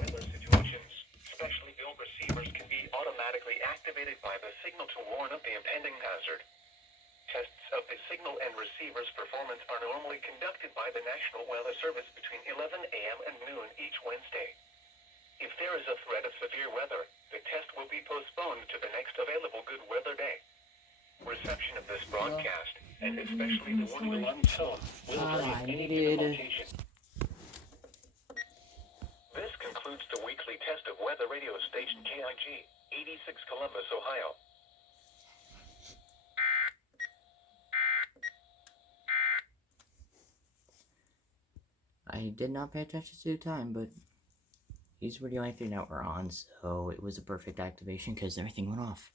weather situations, specially built receivers can be automatically activated by the signal to warn of the impending hazard. Tests of the signal and receiver's performance are normally conducted by the National Weather Service between 11 a.m. and noon each Wednesday. If there is a threat of severe weather, the test will be postponed to the next available good weather day. Reception of this broadcast, and especially the warning alarm tone, will vary any given location. This concludes the weekly test of weather radio station KIG, 86 Columbus, Ohio. I did not pay attention to the time, but these were the only three that were on, so it was a perfect activation because everything went off.